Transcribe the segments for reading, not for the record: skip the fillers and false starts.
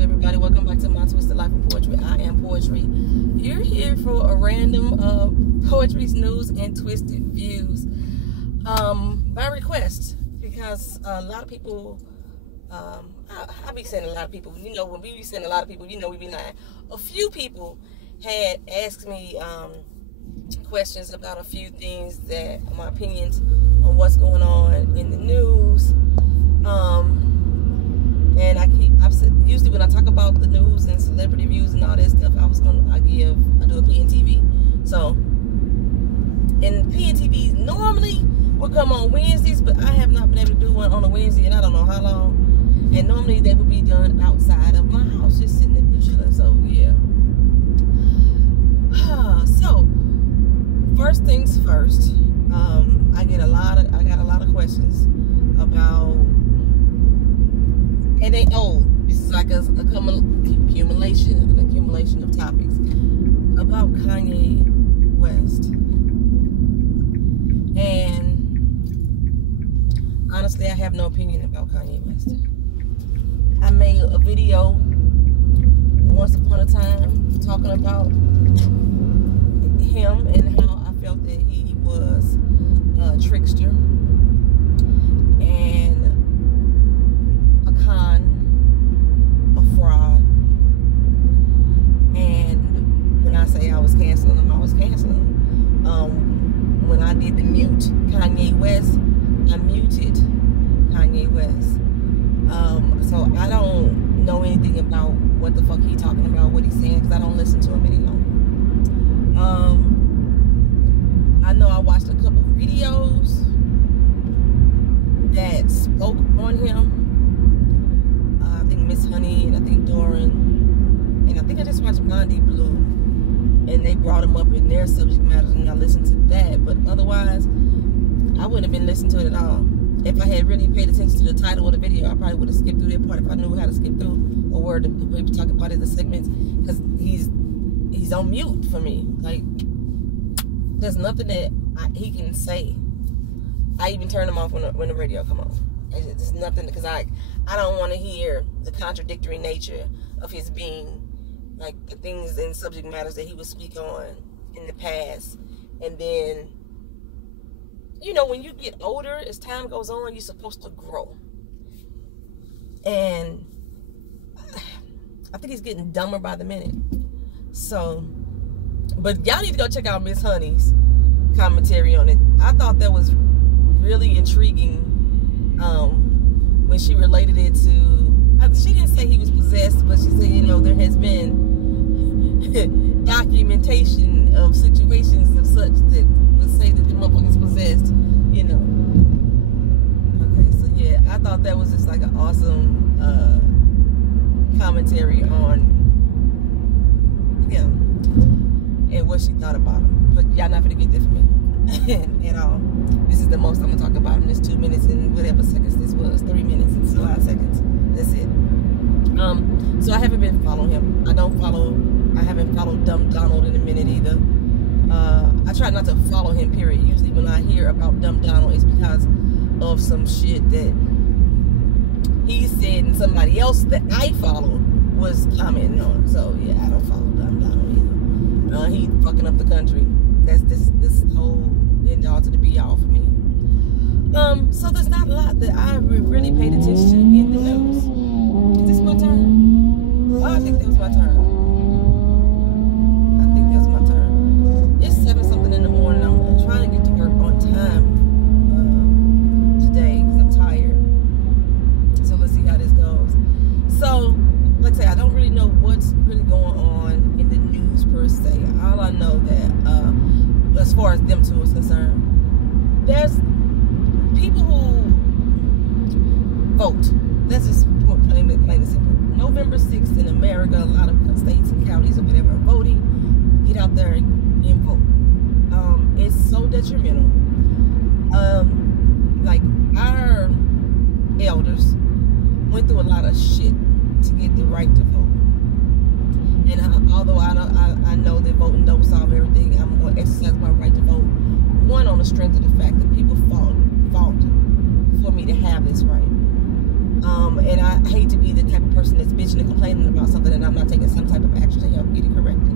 everybody? Welcome back to My Twisted Life of Poetry. I am Poetry. You're here for a random poetry's news and twisted views by request, because a lot of people, I be saying a lot of people, you know, when we be saying a lot of people, you know, we be lying. A few people had asked me questions about a few things, that my opinions on what's going on in the news. And usually when I talk about the news and celebrity views and all that stuff, I do a PNTV. So, and PNTVs normally will come on Wednesdays, but I have not been able to do one on a Wednesday, and I don't know how long. And normally they would be done outside of my house, just sitting there chilling. So yeah. So first things first, I got a lot of questions about, and this is like an accumulation of topics about Kanye West. And honestly, I have no opinion about Kanye West. I made a video once upon a time talking about him and how I felt that he was a trickster and a con, a fraud. And when I say I was canceling him, I was canceling him. When I did the mute Kanye West, I muted Kanye West. So I don't know anything about what the fuck he talking about, what he's saying, because I don't listen to him any longer. I know I watched a couple videos that spoke on him. I think Miss Honey, and I think Doran, and I think I just watched Blondie Blue, and they brought him up in their subject matters, and I listened to that. But otherwise, I wouldn't have been listening to it at all. If I had really paid attention to the title of the video, I probably would have skipped through that part if I knew how to skip through a word that we were talking about in the segments, because he's on mute for me. Like, there's nothing that he can say. I even turn him off when the radio come on. There's nothing, because I don't want to hear the contradictory nature of his being, like the things and subject matters that he would speak on in the past. And then, you know, when you get older, as time goes on, you're supposed to grow. And I think he's getting dumber by the minute. So, but y'all need to go check out Miss Honey's commentary on it. I thought that was really intriguing when she related it to, she didn't say he was possessed, but she said, you know, there has been documentation of situations of such that would say that the motherfucker's possessed, you know. Okay, so yeah, I thought that was just like an awesome commentary on him and what she thought about him. But y'all not gonna get that from me at all. This is the most I'm gonna talk about him. This 2 minutes and whatever seconds this was, 3 minutes and 5 seconds. That's it. So I haven't been following him. I haven't followed Dumb Donald in a minute either. I try not to follow him, period. Usually when I hear about Dumb Donald, it's because of some shit that he said and somebody else that I follow was commenting on. So yeah, I don't follow Dumb Donald either. He fucking up the country. That's this whole end all to the be all for me. So there's not a lot that I really paid attention to in the news. Is this my turn? Oh, I think that was my turn. It's 7-something in the morning. I'm trying to get to work on time today because I'm tired. So let's see how this goes. So, like I say, I don't really know what's really going on in the news per se. All I know that, as far as them two is concerned, there's people who vote. That's just plain and simple. November 6th in America, a lot of states and counties or whatever are voting. Get out there and vote. It's so detrimental. Like, our elders went through a lot of shit to get the right to vote. And although I know that voting don't solve everything, I'm going to exercise my right to vote. One, on the strength of the fact that people fought for me to have this right. And I hate to be the type of person that's bitching bitching and complaining about something and I'm not taking some type of action to help get it corrected.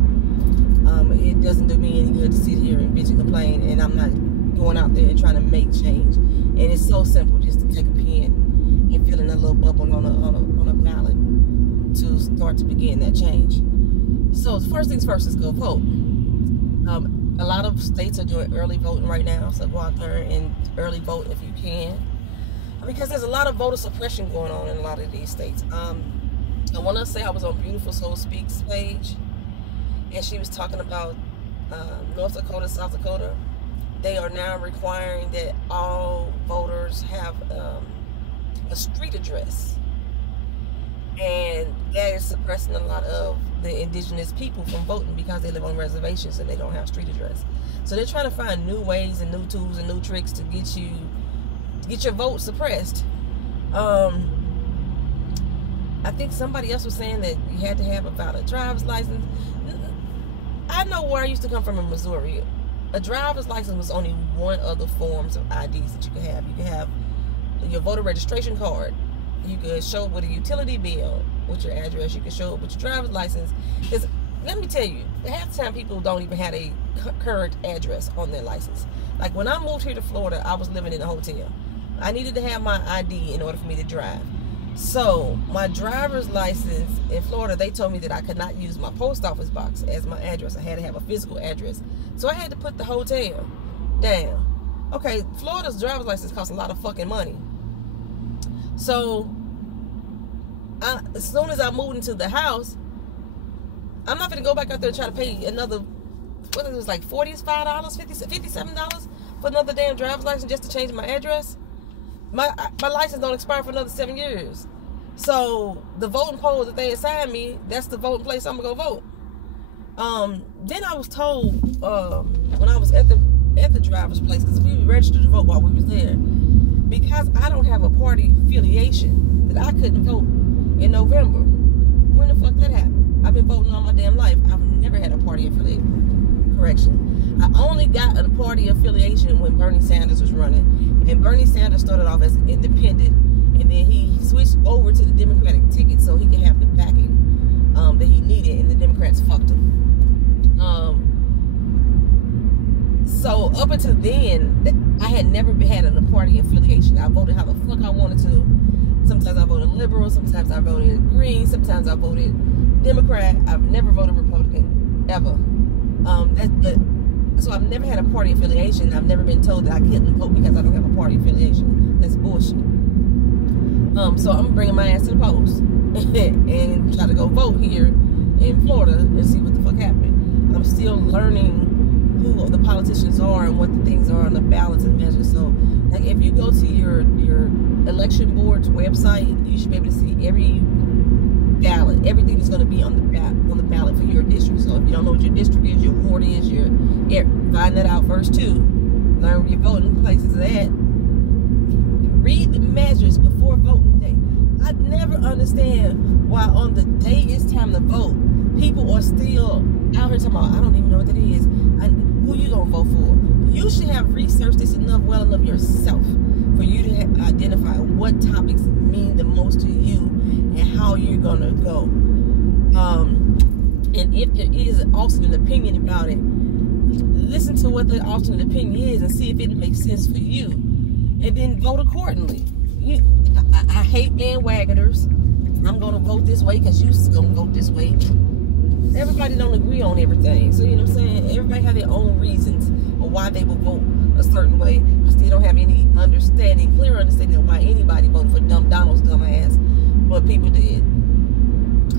It doesn't do me any good to sit here and bitch and complain, and I'm not going out there and trying to make change. And it's so simple, just to take a pen and fill in a little bubble on a ballot to start to begin that change. So first things first, let's go vote. A lot of states are doing early voting right now, so go out there and early vote if you can, because there's a lot of voter suppression going on in a lot of these states. I want to say I was on Beautiful Soul Speaks page, and she was talking about North Dakota, South Dakota. They are now requiring that all voters have a street address, and that is suppressing a lot of the indigenous people from voting because they live on reservations and they don't have street address. So they're trying to find new ways and new tools and new tricks to get your vote suppressed. I think somebody else was saying that you had to have about a driver's license. I know where I used to come from in Missouri. A driver's license was only one of the forms of IDs that you could have. You could have your voter registration card. You could show it with a utility bill with your address. You could show it with your driver's license. Because let me tell you, half the time people don't even have a current address on their license. Like when I moved here to Florida, I was living in a hotel. I needed to have my ID in order for me to drive. So my driver's license in Florida, they told me that I could not use my post office box as my address. I had to have a physical address. So I had to put the hotel down. Okay, Florida's driver's license costs a lot of fucking money. So as soon as I moved into the house, I'm not going to go back out there and try to pay another, what it was, like $45, $57 for another damn driver's license just to change my address. My license don't expire for another 7 years. So the voting poll that they assigned me, that's the voting place I'm gonna go vote. Then I was told when I was at the driver's place, because we registered to vote while we was there, because I don't have a party affiliation, that I couldn't vote in November. When the fuck that happened? I've been voting all my damn life. I've never had a party affiliation. Correction. I only got a party affiliation when Bernie Sanders was running. And Bernie Sanders started off as an independent, and then he switched over to the Democratic ticket so he could have the backing that he needed, and the Democrats fucked him. So up until then, I had never had a party affiliation. I voted how the fuck I wanted to. Sometimes I voted Liberal, sometimes I voted Green, sometimes I voted Democrat. I've never voted Republican, ever. So I've never had a party affiliation. I've never been told that I couldn't vote because I don't have a party affiliation. That's bullshit. So I'm bringing my ass to the polls and try to go vote here in Florida and see what the fuck happened. I'm still learning who the politicians are and what the things are on the ballots and measures. So, like, if you go to your election board's website, you should be able to see every ballot, everything that's going to be on the ballot for your district. So if you don't know what your district is, your ward is, find that out first too. Learn where your voting places are at. Read the measures before voting day. I never understand why on the day it's time to vote, people are still out here talking about, I don't even know what that is. Who you gonna vote for? You should have researched this well enough yourself for you to identify what topics mean the most to you and how you're gonna go. And if there is an alternate opinion about it, listen to what the alternate opinion is and see if it makes sense for you, and then vote accordingly. I hate bandwagoners. I'm gonna vote this way because you're gonna vote this way. Everybody don't agree on everything, so you know what I'm saying. Everybody have their own reasons or why they will vote a certain way. I still don't have any clear understanding of why anybody voted for Donald's dumb ass, but people did.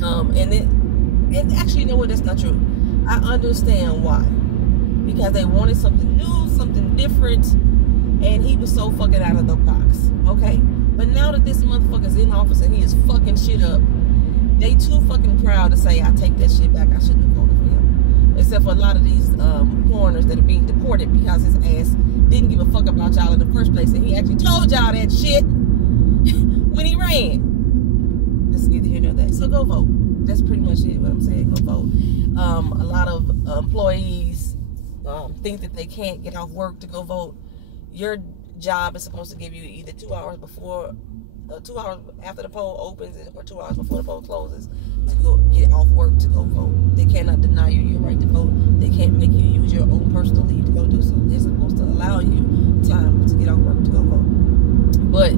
And actually, you know what? That's not true. I understand why. Because they wanted something new, something different, and he was so fucking out of the box. Okay? But now that this motherfucker's in office and he is fucking shit up, they too fucking proud to say, I take that shit back, I shouldn't have voted for him. Except for a lot of these foreigners that are being deported because his ass didn't give a fuck about y'all in the first place, and he actually told y'all that shit when he ran. That's neither here nor there. So go vote. That's pretty much it, what I'm saying. Go vote. A lot of employees think that they can't get off work to go vote. Your job is supposed to give you either 2 hours before 2 hours after the poll opens or 2 hours before the poll closes to go get off work to go vote. They cannot deny you your right to vote. They can't make you use your own personal leave to go do so. They're supposed to allow you time to get off work to go vote. But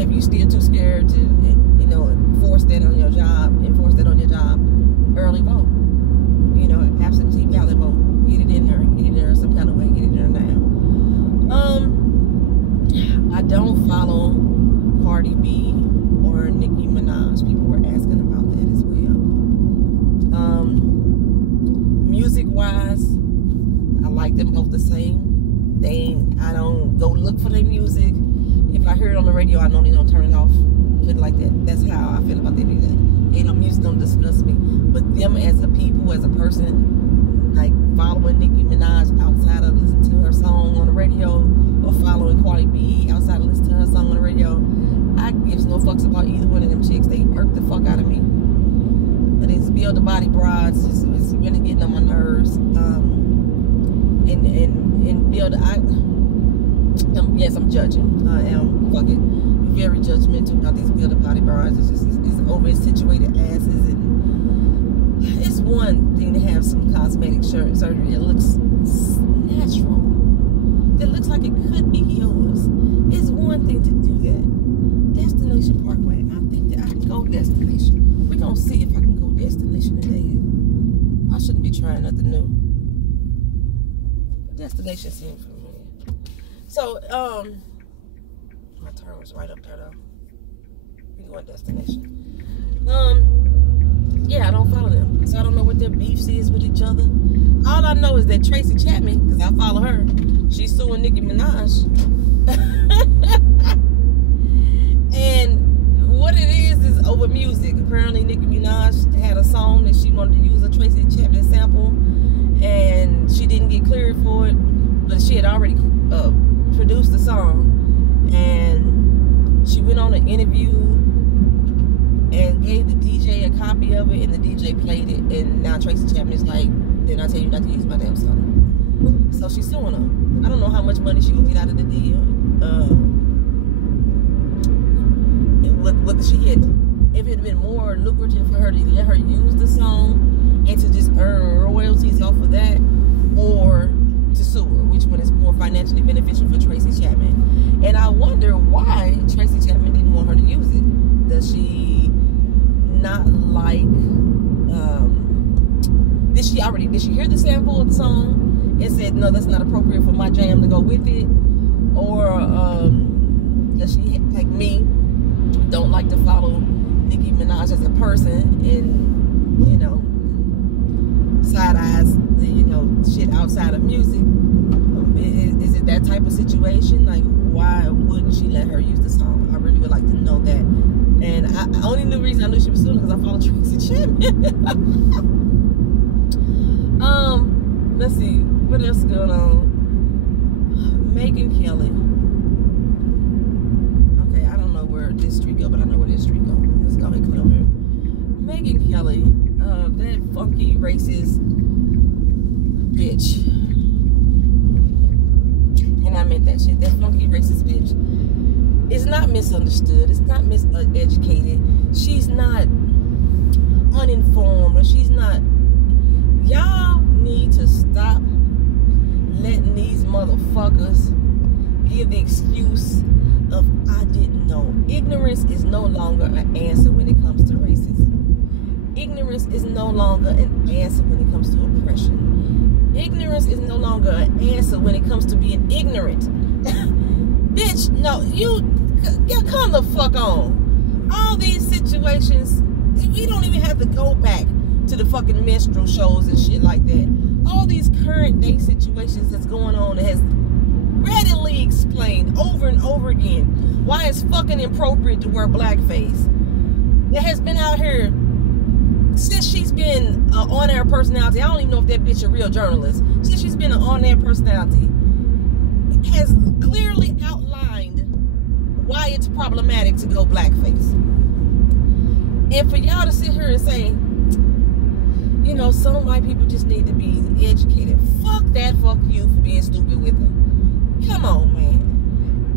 if you're still too scared to, enforce that on your job, early vote. Absentee ballot vote. Get it in there some kind of way. Get it in there now. I don't follow Cardi B or Nicki Minaj. People were asking about that as well. Music wise, I like them both the same. I don't go look for their music. If I hear it on the radio, I normally don't turn it off. Put it like that. That's how I feel about their music. Music don't disgust me. But them as a people, as a person, like following Nicki Minaj outside of listening to her song on the radio, or following Cardi B outside of listening to her song on the radio, I gives no fucks about either one of them chicks. They irk the fuck out of me. But these build the body broads, it's really getting on my nerves. And build yes, I'm judging. I am fucking very judgmental about these build the body broads. It's over situated asses, and it's one thing to have some cosmetic surgery that looks natural, that looks like it could be yours. It's one thing to do that. Destination Parkway. I think that I can go Destination. We're gonna see if I can go Destination today. I shouldn't be trying nothing new. Destination seems familiar. So, my turn was right up there though. We going Destination. Yeah, I don't follow them, so I don't know what their beefs is with each other. All I know is that Tracy Chapman, because I follow her, she's suing Nicki Minaj. And what it is over music. Apparently Nicki Minaj had a song that she wanted to use a Tracy Chapman sample, and she didn't get cleared for it, but she had already produced the song, and she went on an interview and gave the DJ a copy of it, and the DJ played it, and now Tracy Chapman is like, didn't I tell you not to use my damn song? So she's suing them. I don't know how much money she will get out of the deal. What she had, if it had been more lucrative for her to let her use the song and to just earn royalties off of that, or to sue her, which one is more financially beneficial for Tracy Chapman? And I wonder why Tracy Chapman didn't want her to use it. Does she not like? Did she hear the sample of the song and said, no, that's not appropriate for my jam to go with it? Or does she, like me, don't like to follow Nicki Minaj as a person, and side eyes shit outside of music? Is it that type of situation? Like, why wouldn't she let her use the song? I really would like to know that. And the only new reason I knew she was suing because I follow Tracy Chapman. Let's see what else is going on. Megyn Kelly. Okay, I don't know where this street go, but I know where this street go. Let's go ahead and click over here. Megyn Kelly, that funky racist bitch. And I meant that shit. That funky racist bitch is not misunderstood. It's not miseducated. She's not uninformed. Or she's not. Y'all need to stop letting these motherfuckers give the excuse of I didn't know. Ignorance is no longer an answer when it comes to racism. Ignorance is no longer an answer when it comes to oppression. Ignorance is no longer an answer when it comes to being ignorant. Bitch, no, you come the fuck on. All these situations, we don't even have to go back to the fucking minstrel shows and shit like that. All these current day situations that's going on has readily explained over and over again why it's fucking inappropriate to wear blackface. That has been out here since she's been an on-air personality. I don't even know if that bitch a real journalist. Since she's been an on-air personality, has clearly outlined why it's problematic to go blackface. And for y'all to sit here and say, some white people just need to be educated. Fuck that, fuck you for being stupid with them. Come on, man.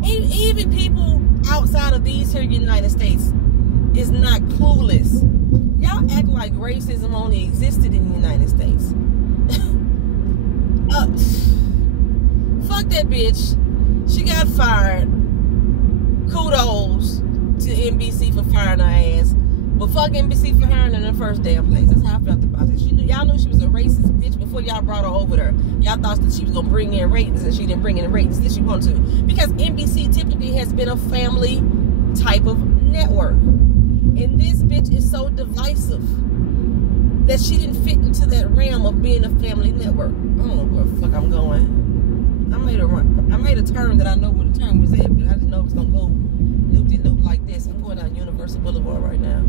Even people outside of these here United States is not clueless. Y'all act like racism only existed in the United States. Fuck that bitch. She got fired. Kudos to NBC for firing her ass. But fuck NBC for hiring her in the first damn place. That's how I felt about it. Y'all knew she was a racist bitch before y'all brought her over there. Y'all thought that she was going to bring in ratings, and she didn't bring in the ratings that she wanted to. Because NBC typically has been a family type of network. And this bitch is so divisive that she didn't fit into that realm of being a family network. I don't know where the fuck I'm going. I made a turn that I know where the turn was at, but I didn't know it was going to go loop-de-loop like this. I'm going down Universal Boulevard right now.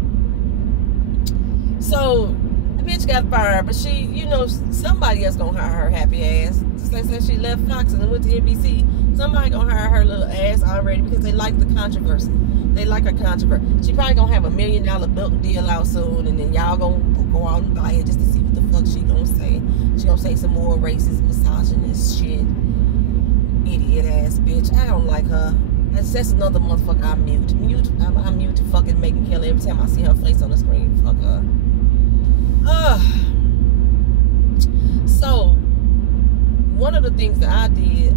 So, the bitch got fired, but she, somebody else gonna hire her happy ass. Just like she left Fox and went to NBC. Somebody gonna hire her little ass already because they like the controversy. They like her controversy. She probably gonna have $1 million book deal out soon, and then y'all gonna go out and buy it just to see what the fuck she gonna say. She gonna say some more racist, misogynist shit. Idiot ass bitch. I don't like her. That's another motherfucker I mute. I mute fucking Megan Kelly every time I see her face on the screen. Fuck her. So, one of the things that I did,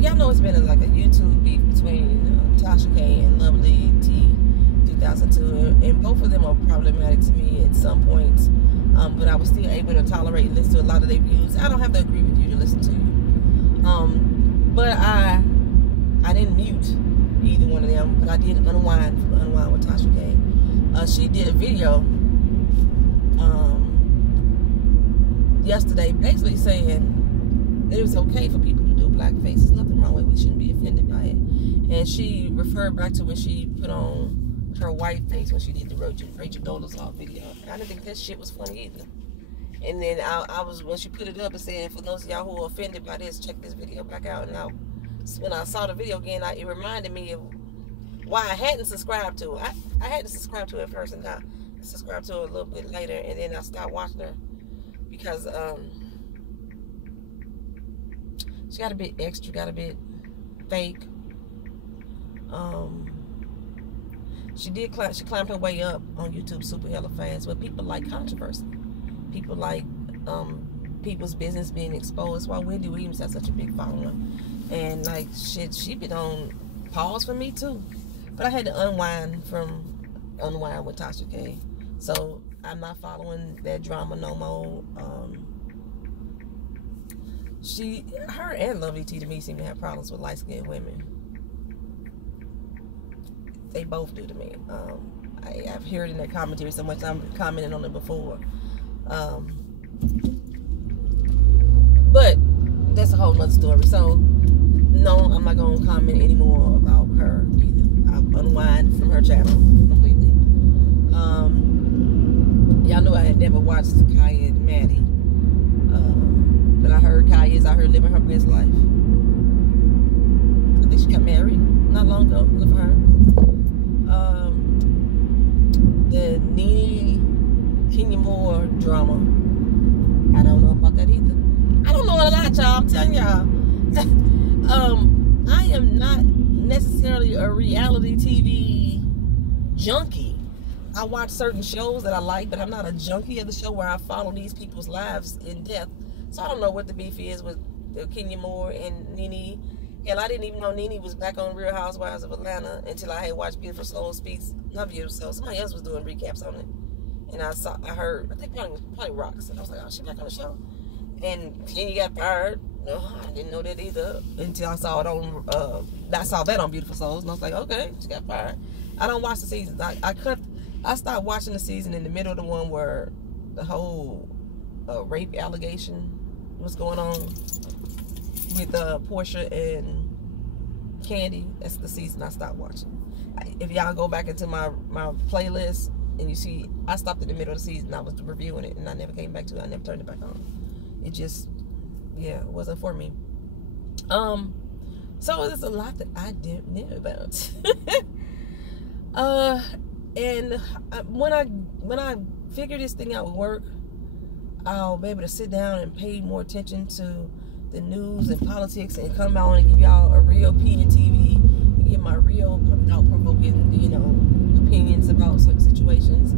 y'all know it's been like a YouTube beef between Tasha K and Lovely T 2002, and both of them are problematic to me at some points, but I was still able to tolerate and listen to a lot of their views. I don't have to agree with you to listen to you, but I didn't mute either one of them, but I did unwind with Tasha K. She did a video yesterday basically saying that it was okay for people to do blackface. There's nothing wrong with it. We shouldn't be offended by it. And she referred back to when she put on her white face when she did the Rachel Dolezal video. And I didn't think that shit was funny either. And then I was, when she put it up and said, for those of y'all who are offended by this, check this video back out. And when I saw the video again, it reminded me of why I hadn't subscribed to her. I had to subscribe to her first, and I subscribed to her a little bit later, and then I stopped watching her because she got a bit extra, got a bit fake. She climbed her way up on YouTube super hella fast, but people like controversy. People like people's business being exposed. Why Wendy Williams has such a big following, and like shit, she been on pause for me too. But I had to unwind with Tasha K. So I'm not following that drama no more. Her and Lovely T to me seem to have problems with light-skinned women. They both do to me. I've heard in their commentary so much. I'm commenting on it before. But that's a whole nother story. So no, I'm not gonna comment anymore about her either. I've unwind from her channel completely. Y'all know I had never watched Kaya and Maddie, but I heard Kaya is out here living her best life. I think she got married not long ago. Good for her. The Nene Kenya Moore drama, I don't know about that either. I don't know a lot, y'all. I'm telling y'all. I am not necessarily a reality TV junkie. I watch certain shows that I like, but I'm not a junkie of the show where I follow these people's lives in depth. So I don't know what the beef is with Kenya Moore and Nene. Hell, I didn't even know Nene was back on Real Housewives of Atlanta until I had watched Beautiful Souls Speaks. Not Beautiful Souls. Somebody else was doing recaps on it, and I heard. I think probably Rocks, and I was like, oh, she back on the show. And Kenya got fired. No, I didn't know that either until I saw it on. I saw that on Beautiful Souls, and I was like, okay, she got fired. I don't watch the seasons. I stopped watching the season in the middle of the one where the whole rape allegation was going on with Portia and Candy. That's the season I stopped watching. If y'all go back into my playlist and you see, I stopped in the middle of the season. I was reviewing it, and I never came back to it. I never turned it back on. It just, yeah, it wasn't for me. So there's a lot that I didn't know about. And when I figure this thing out with work, I'll be able to sit down and pay more attention to the news and politics and come out and give y'all a real PNTV and give my real thought-provoking, you know, opinions about certain situations.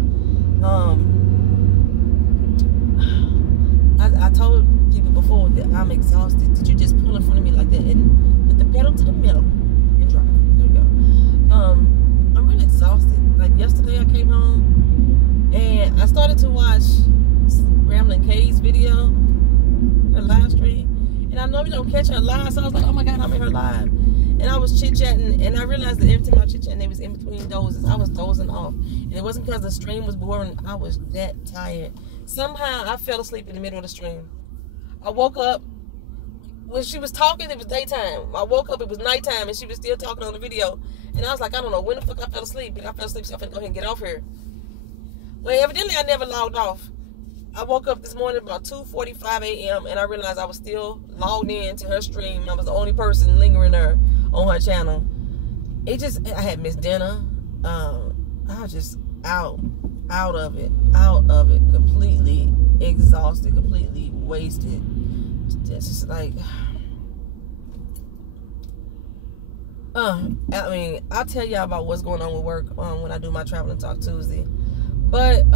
I told people before that I'm exhausted. Did you just pull in front of me like that and put the pedal to the metal and drive? There we go. I'm really exhausted. Like yesterday I came home and I started to watch Rambling Kay's video, her live stream, and I normally don't catch her live, so I was like, oh my god, I'm in her live. And I was chit-chatting, and I realized that every time I chit-chatting, it was in between dozes. I was dozing off. And it wasn't because the stream was boring. I was that tired. Somehow, I fell asleep in the middle of the stream. I woke up. When she was talking, it was daytime. I woke up, it was nighttime, and she was still talking on the video. And I was like, I don't know when the fuck I fell asleep. But I fell asleep, so I'm going to go ahead and get off here. Well, evidently, I never logged off. I woke up this morning about 2:45 a.m. and I realized I was still logged in to her stream. I was the only person lingering there on her channel. I had missed dinner. I was just out of it, completely exhausted, completely wasted. It's just like, I mean, I'll tell y'all about what's going on with work when I do my Travel and Talk Tuesday. But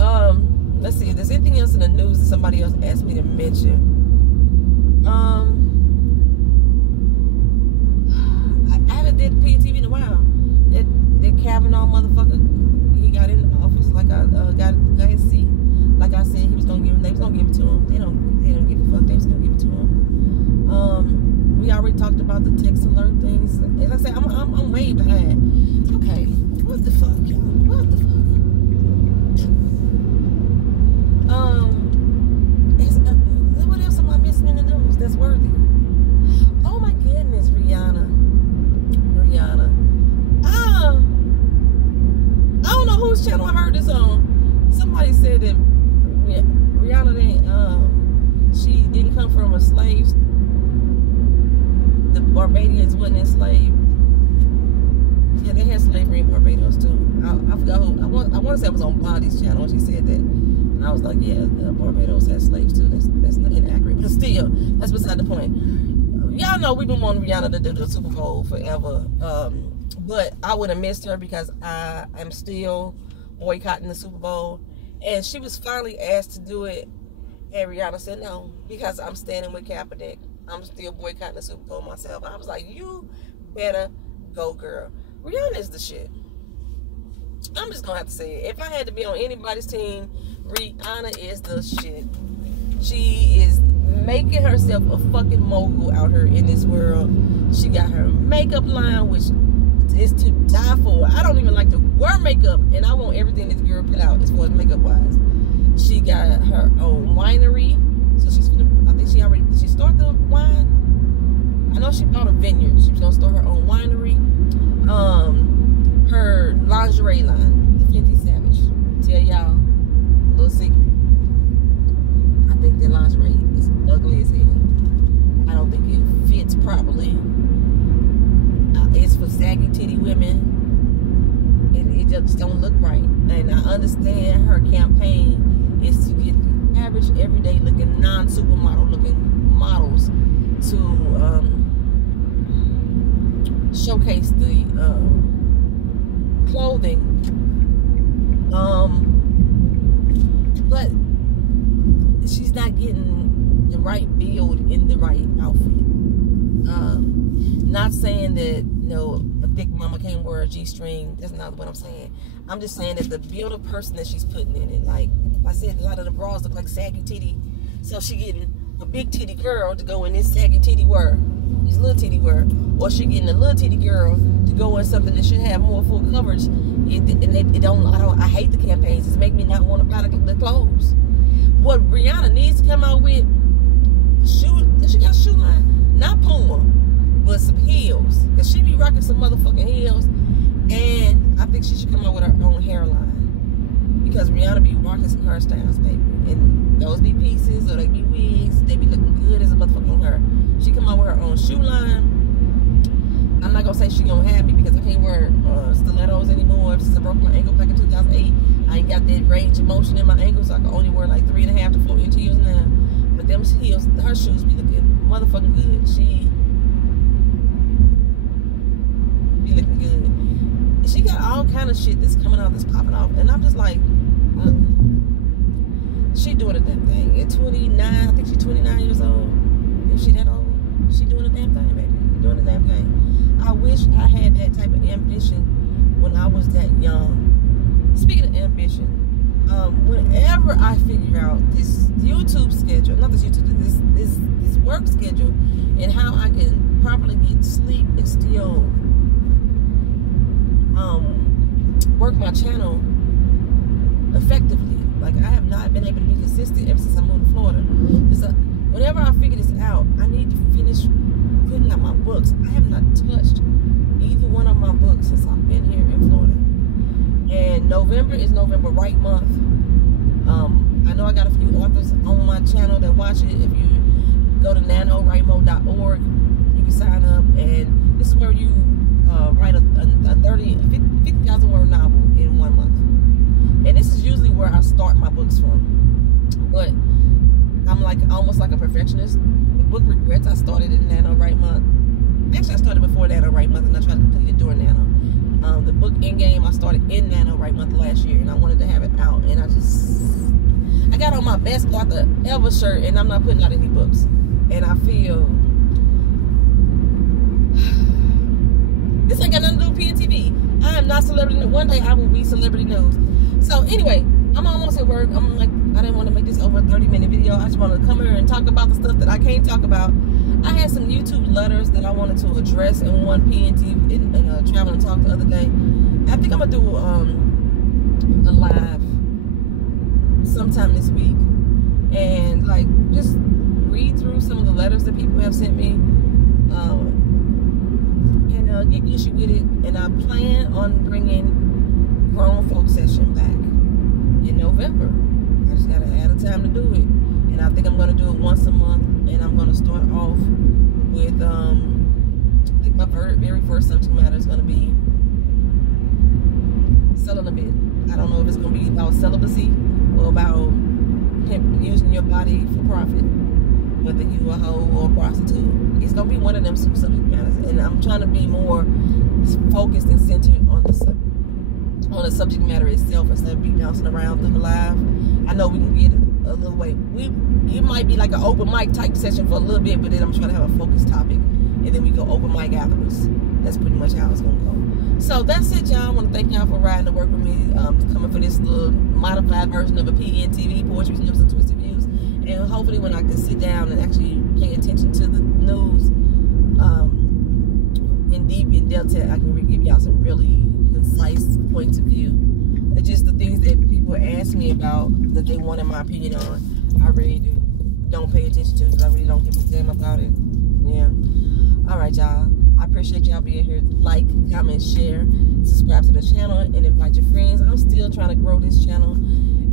let's see if there's anything else in the news that somebody else asked me to mention. I haven't did PNTV in a while. That Kavanaugh motherfucker, he got in the office like I got his seat. Like I said, they was gonna give it to him. They don't give a fuck. They was gonna give it to him. We already talked about the text alert things. Like I said, I'm way behind. Okay, what the fuck, y'all? What the fuck? What else am I missing in the news that's worthy? Oh my goodness, Rihanna. I don't know whose channel I heard this on. Somebody said that Rihanna she didn't come from a slave. The Barbadians wasn't enslaved. Yeah, they had slavery in Barbados too. I forgot who. I want to say it was on Body's channel when she said that. And I was like, yeah, the Barbados had slaves too. That's not inaccurate. But still, that's beside the point. Y'all know we've been wanting Rihanna to do the Super Bowl forever. But I would have missed her because I am still boycotting the Super Bowl. And she was finally asked to do it. And Rihanna said no, because I'm standing with Kaepernick. I'm still boycotting the Super Bowl myself. I was like, you better go, girl. Rihanna is the shit. I'm just gonna have to say it. If I had to be on anybody's team, Rihanna is the shit. She is making herself a fucking mogul out here in this world. She got her makeup line, which is to die for. I don't even like to wear makeup, and I want everything this girl put out as far as makeup wise. She got her own winery, so she's gonna. I think did she start the wine? I know she bought a vineyard. She was gonna start her own winery. Her lingerie line, the Fenty Savage. Tell y'all a little secret. I think that lingerie is ugly as hell. I don't think it fits properly. It's for saggy titty women, and it just don't look right. And I understand her campaign is to get average, everyday looking, non-supermodel looking models to showcase the clothing. But she's not getting the right build in the right outfit. Not saying that, a thick mama can't wear a G-string. That's not what I'm saying. I'm just saying that the build of person that she's putting in it, like I said, a lot of the bras look like saggy titty. So she getting a big titty girl to go in this saggy titty wear, this little titty wear, or she getting a little titty girl to go in something that should have more full coverage. I hate the campaigns. It's making me not want to buy the clothes. What Rihanna needs to come out with, she got a shoe line, not Puma, but some heels, because she be rocking some motherfucking heels. And I think she should come out with her own hairline, because Rihanna be rocking some hairstyles, baby, and those be pieces or they be wigs. They be looking good as a motherfucker on her. She come out with her own shoe line. I'm not gonna say she gonna have me, because I can't wear stilettos anymore since I broke my ankle back in 2008. I ain't got that range of motion in my ankles, so I can only wear like 3.5 to 4 inch heels now. But them heels, her shoes be looking motherfucking good. She be looking good. She got all kind of shit that's coming out, that's popping off, and I'm just like, she doing a damn thing. At 29, I think she's 29 years old. If she that old, she doing a damn thing, baby. Doing a damn thing. I wish I had that type of ambition when I was that young. Speaking of ambition, whenever I figure out this YouTube schedule, not this YouTube, this work schedule, and how I can properly get sleep and still work my channel effectively. Like, I have not been able to be consistent ever since I moved to Florida. Whenever I figure this out, I need to finish putting out my books. I have not touched either one of my books since I've been here in Florida. And November is November Write Month. I know I got a few authors on my channel that watch it. If you go to nanowritemo.org, you can sign up, and this is where you write a 50,000 word novel in 1 month. And this is usually where I start my books from. But I'm like almost like a perfectionist. The book Regrets, I started in Nano Write Month. Actually, I started before Nano Write Month, and I tried to complete it during Nano. The book Endgame, I started in Nano Write Month last year, and I wanted to have it out. And I got on my best author ever shirt, and I'm not putting out any books. And I feel this ain't got nothing to do with PNTV. I am not celebrity. One day I will be celebrity news. So anyway, I'm almost at work. I'm like, I didn't want to make this over a 30-minute video. I just wanted to come here and talk about the stuff that I can't talk about. I had some YouTube letters that I wanted to address in one PNTV in Travel and Talk the other day. I think I'm gonna do a live sometime this week and like just read through some of the letters that people have sent me and get issue with it. And I plan on bringing Grown Folk Session back in November. I just gotta add a time to do it, and I think I'm gonna do it once a month. And I'm gonna start off with I think my very first subject matter is gonna be celibate. I don't know if it's gonna be about celibacy or about using your body for profit, whether you a hoe or a prostitute. It's gonna be one of them two subject matters, and I'm trying to be more focused and centered on the subject matter itself instead of be bouncing around through the live. I know we can get a little way. It might be like an open mic type session for a little bit, but then I'm trying to have a focused topic, and then we go open mic afterwards. That's pretty much how it's gonna go. So that's it, y'all. I want to thank y'all for riding to work with me, coming for this little modified version of a PNTV, Poetry, Snips, and Twisted Views. And hopefully when I can sit down and actually pay attention to the news in depth, I can give y'all some really concise points of view. It's just the things that people ask me about that they wanted my opinion on, I really don't pay attention to because I really don't give a damn about it. Yeah. All right, y'all. I appreciate y'all being here. Like, comment, share, subscribe to the channel, and invite your friends. I'm still trying to grow this channel,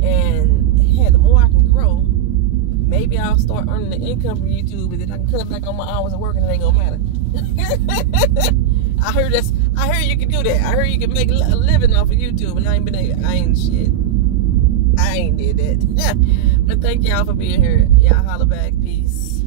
and yeah, the more I can grow, maybe I'll start earning the income from YouTube, and then I can cut back on my hours of work, and it ain't gonna matter. I heard you can do that. I heard you can make a living off of YouTube, and I ain't did that. But thank y'all for being here. Y'all holler back. Peace.